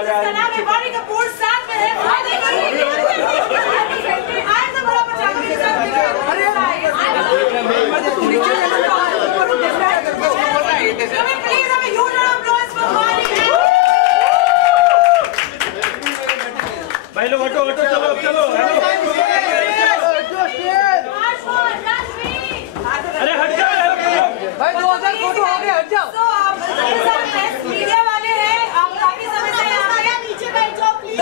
जिसका नाम है वाणी कपूर साथ में है आज तो बड़ा पचामा के साथ प्लीज हमें ह्यूज अप्लॉज फॉर वाणी। भाई लोग हटो हटो, चलो चलो अरे हट जाओ भाई 2000 फोटो हो गए, हट जाओ। तो आप मीडिया वाले हैं, आप काफी समय से यहाँ पे नीचे बैठ जाओ प्लीज।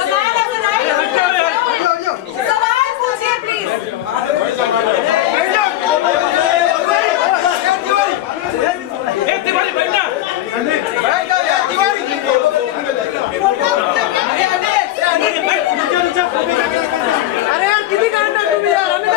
सवाल पूछिए प्लीज। तिवारी बैठना। अरे यार कितनी कांड तुम यार, हमें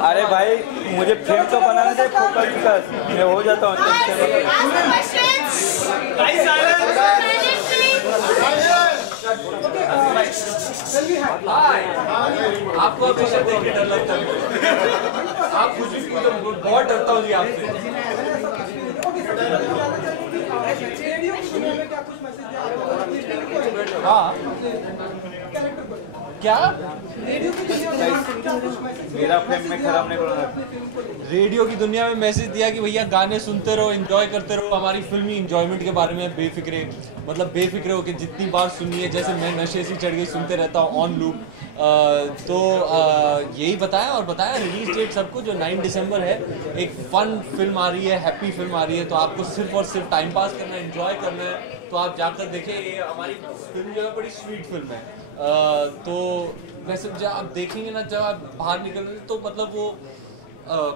अरे भाई मुझे फिल्म तो बनाने दे, फोकस विकास मैं हो जाता हूँ। आपको हमेशा देख के डर लगता है, आप कुछ भी तो बहुत डरता हूँ जी आपसे। हाँ क्या मेरा फिल्म में खराब नहीं करूँगा। रेडियो की दुनिया में मैसेज दिया कि भैया गाने सुनते रहो, एंजॉय करते रहो, हमारी फिल्मी एंजॉयमेंट के बारे में बेफिक्रे, मतलब बेफिक्रे होकर जितनी बार सुनिए, जैसे मैं नशे से चढ़ के सुनते रहता हूँ ऑन लूप। यही बताया और बताया रिलीज डेट सबको जो 9 दिसंबर है। एक फन फिल्म आ रही है, हैप्पी फिल्म आ रही है, तो आपको सिर्फ और सिर्फ टाइम पास करना है, एंजॉय करना है, तो आप जाकर देखें। ये हमारी फिल्म जो है बड़ी स्वीट फिल्म है। तो वैसे जब आप देखेंगे ना, जब आप बाहर निकलेंगे तो मतलब वो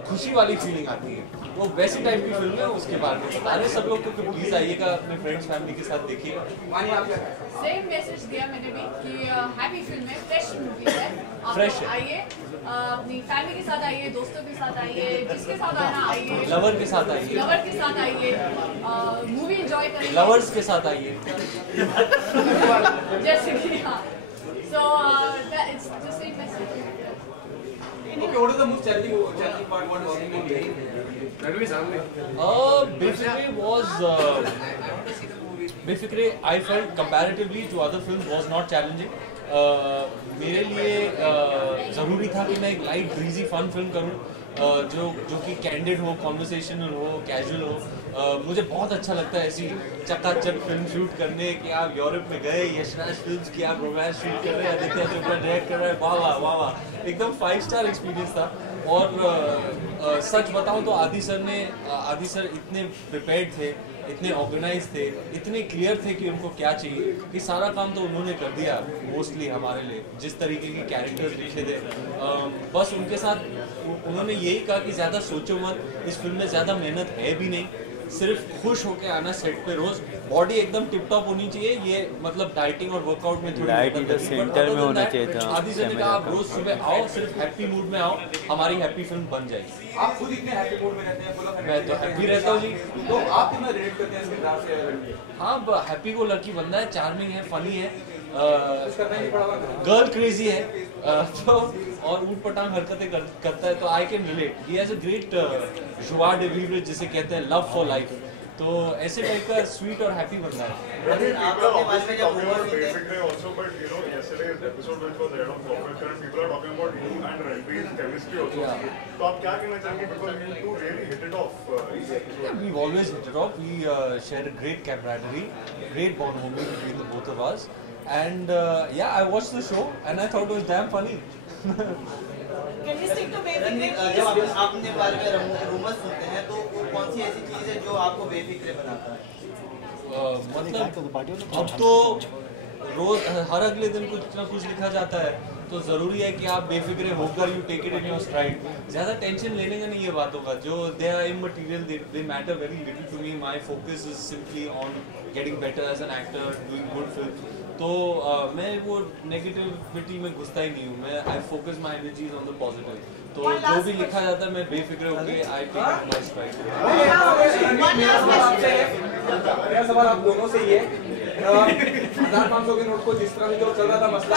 खुशी वाली फीलिंग आती है, वो वैसी टाइप की फिल्म है। उसके बारे में बता रहे सब लोग को कि प्लीज आइएगा, अपने फ्रेंड्स फैमिली के साथ देखिएगा। सेम मैसेज दिया मैंने भी कि हैप्पी फिल्म है, फ्रेश मूवी है, आप फ्रेश है। आइए, अपनी फैमिली के साथ आइए, दोस्तों के साथ आइए, जिसके साथ आना आइए, लवर के साथ आइए, लवर के साथ आइए, मूवी एंजॉय करेंगे, लवर्स के साथ आइए जैसे कि हाँ। So it's the same message. Okay, what is the most challenging part? What was basically I felt comparatively to other films was not challenging. मेरे लिए ज़रूरी था कि मैं एक लाइट ब्रीजी फन फिल्म करूँ, जो कि कैंडिड हो, कॉन्वर्सेशनल हो, कैजुअल हो। मुझे बहुत अच्छा लगता है ऐसी चकाचक फिल्म शूट करने कि आप यूरोप में गए, यशराज फिल्म्स की आप रोमांस शूट कर रहे हैं, आदित्य चोपड़ा डायरेक्ट कर रहे हैं, वाह वाह वाह वाह, एकदम 5 स्टार एक्सपीरियंस था। और सच बताऊं तो आदि सर इतने प्रिपेयर्ड थे, इतने ऑर्गेनाइज थे, इतने क्लियर थे कि उनको क्या चाहिए, कि सारा काम तो उन्होंने कर दिया मोस्टली हमारे लिए। जिस तरीके के कैरेक्टर्स लिखे थे, बस उनके साथ उन्होंने यही कहा कि ज़्यादा सोचो मत, इस फिल्म में ज़्यादा मेहनत है भी नहीं, सिर्फ खुश होके आना सेट पे रोज, बॉडी एकदम टिप टॉप होनी चाहिए। ये मतलब डाइटिंग और वर्कआउट में थोड़ी डाइटिंग तो सेंटर में होना चाहिए था। आदि से कहा आप रोज सुबह आओ, सिर्फ हैप्पी मूड में आओ, हमारी हैप्पी फिल्म बन जाएगी। आप खुद इतने हैप्पी मूड में रहते हैं? मैं तो हैप्पी रहता हूँ जी। तो आप कितना रिलेट करते हैं इस किरदार से? हाँ, हैप्पी को लकी बंदा है, चार्मिंग है, फनी है, गर्ल क्रेजी है, तो और ऊट पटांग हरकतें करता है, तो I can relate. He has a great जुआ डे विव, जिसे कहते हैं लव फॉर लाइफ। तो ऐसे टाइप का स्वीट और हैप्पी बंदा है। We've always hit it off. We share a great camaraderie, great bond moment between the both of us. And yeah, I watched the show and I thought it was damn funny. Can we stick to basic? जब आप अपने बारे में rumours सुनते हैं तो वो कौन सी ऐसी चीज़ है जो आपको बेफिक्रे बनाता है? मतलब अब तो रोज हर अगले दिन कुछ ना कुछ लिखा जाता है, तो ज़रूरी है कि आप बेफिक्रे होकर you take it in your stride. ज़्यादा टेंशन लेने का नहीं है बातों का, जो they are immaterial, they matter very little to me. My focus is simply on getting better as an actor, doing good film. तो मैं वो नेगेटिविटी में घुसता ही नहीं हूँ, मैं I focus my energies on the positive. तो जो भी लिखा जाता है मैं बेफिक्र होकर I take it my stride. मेरा सवाल आप दोनों से ही है, 1500 के नोट को जिस तरह से जो चल रहा था मसला,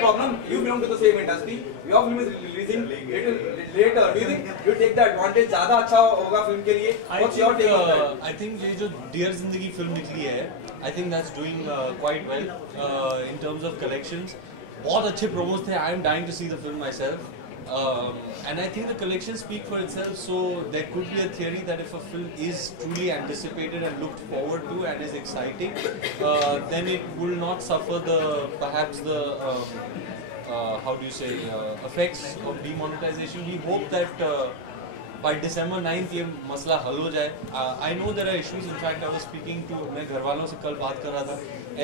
problem. You belong to the same industry. Your film is releasing little later. Do you think you take the advantage? ज़्यादा अच्छा होगा फिल्म के लिए? What's your take on that? I think ये जो डियर जिंदगी फिल्म निकली है, I think that's doing quite well in terms of collections. बहुत अच्छे promos थे. I am dying to see the film myself. And I think the collections speak for itself, so there could be a theory that if a film is truly anticipated and looked forward to and is exciting, then it will not suffer perhaps the how do you say effects of demonetization. We hope that by December 9th ये मसला हल हो जाए. I know there are issues. In fact, I was speaking to मैं घर वालों से कल बात कर रहा था.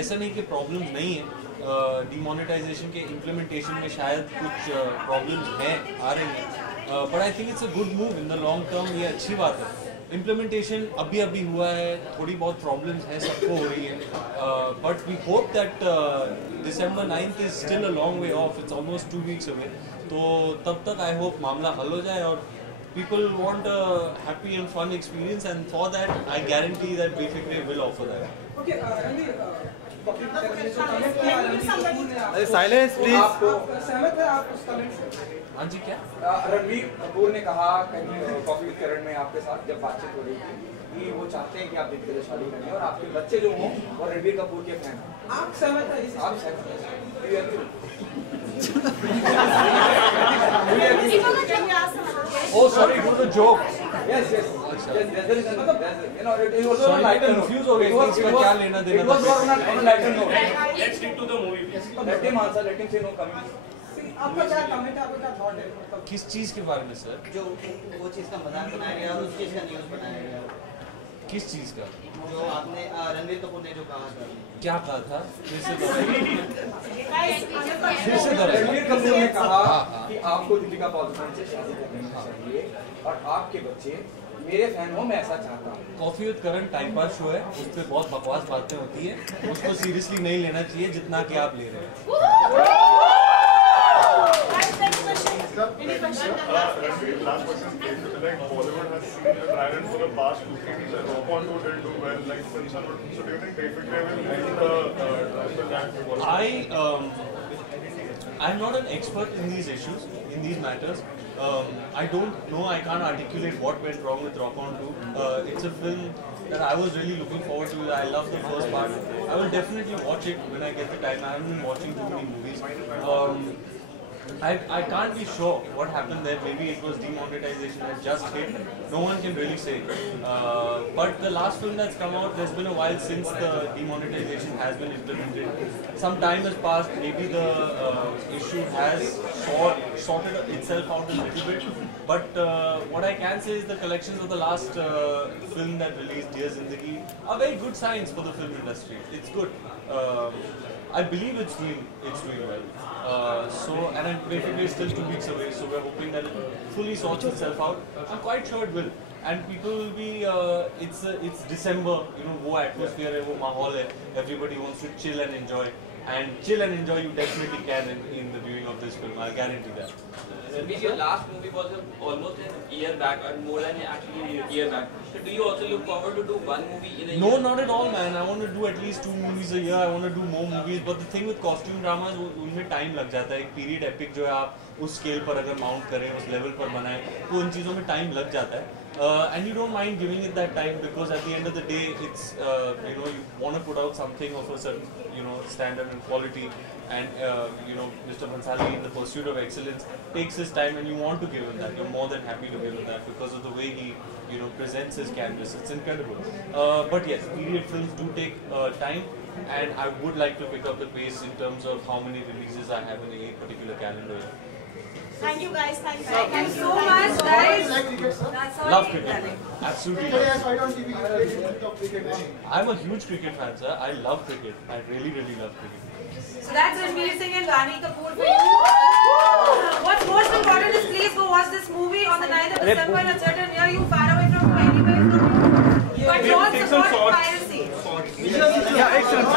ऐसा नहीं कि प्रॉब्लम्स नहीं है. डिमोनेटाइजेशन के इम्प्लीमेंटेशन में शायद कुछ प्रॉब्लम्स हैं, आ रही हैं, but I think it's a good move in the long term. ये अच्छी बात है. इम्प्लीमेंटेशन अभी हुआ है, थोड़ी बहुत प्रॉब्लम्स हैं, सबको हो रही है, but we hope that December 9th is still a long way off. It's almost 2 weeks away. तो तब तक आई होप मामला हल हो जाए और people want a happy and fun experience, and for that I guarantee that Befikre will offer that. Okay, अरे silence please. सहमत है आप उस कमेंट से? हाँ जी, क्या? रणवीर कपूर ने कहा कहीं कॉफी विद करण में आपके साथ जब बातचीत हो रही थी कि वो चाहते हैं कि आप दीपिका से शादी करें और आपके बच्चे जो हों वो रणवीर कपूर के फैन हैं। आप सहमत हैं इस? आप सहमत हैं? Oh, sorry, do the joke. Yes. There is another. You know, it was on a Sorry, lighter note. confused हो गए कि इसका क्या लेना देना It was था. on a lighter note. Let's stick to the movie, please. Let him answer. Let him say no comment. आपका क्या कमेंट है, आपका क्या थॉट है? मतलब किस चीज के बारे में सर? जो वो चीज़ का मजाक बनाया गया और उस चीज़ का न्यूज़ बनाया गया, किस चीज का? जो आपने रणवीर कपूर ने जो कहा था। क्या कहा था? फिर से दोहराइए. रणवीर कपूर ने कहा कि आपको दीपिका पादुकोण से शादी करनी चाहिए और आपके बच्चे मेरे फैन हो, मैं ऐसा चाहता हूँ. Coffee with Karan time pass show है, उस पर बहुत बकवास बातें होती है, उसको सीरियसली नहीं लेना चाहिए जितना कि आप ले रहे हैं. Any question? Last question. Like Bollywood has seen the dragon for the past 2 years, and Rock On didn't do well. Like, so do you think Befikre will lead the dragon? I'm not an expert in these issues, in these matters. I don't know. I can't articulate what went wrong with Rock On 2. It's a film that I was really looking forward to. I love the first part. I will definitely watch it when I get the time. I haven't been watching too many movies. I can't be sure what happened there. Maybe it was demonetization that just hit. No one can really say. But the last film that's come out, there's been a while since the demonetization has been implemented. Some time has passed. Maybe the issue has sorted itself out a little bit. But what I can say is the collections of the last film that released, Dear Zindagi, are very good signs for the film industry. It's good. I believe it's doing well. And basically it's still 2 weeks away, so we're hoping that it fully sorts itself out. I'm quite sure it will. And people will be, it's December, you know, wo atmosphere hai, wo mahol hai. Everybody wants to chill and enjoy. And chill and enjoy you definitely can in the viewing of this film, I'll guarantee that. Your last movie was almost a year back, and more than actually a year back. So do you also look forward to do one movie in a year? No, not at all, man. I want to do at least 2 movies a year. I want to do more movies. But the thing with costume dramas, उनमें time लग जाता है. एक period epic जो है आप उस scale पर अगर mount करें, उस level पर बनाएं, तो उन चीज़ों में time लग जाता है. And you don't mind giving it that time because at the end of the day, it's you know, you want to put out something of a certain standard and quality. And Mr. Bhansali, in the pursuit of excellence, takes his time, and you want to give him that. You're more than happy to give him that because of the way he presents his canvas. It's incredible. But yes, period films do take time, and I would like to pick up the pace in terms of how many releases I have in a particular calendar year. Thank you guys. Thank you so much, guys. Love cricket. Absolutely. I'm a huge cricket fan, sir. I love cricket. I really, really love cricket. So that's Ranveer Singh and Rani Kapoor for you. What's most important is please go watch this movie on the 9th of December in a theater near you, far away from anywhere from you. But don't support piracy. Yeah, excellent.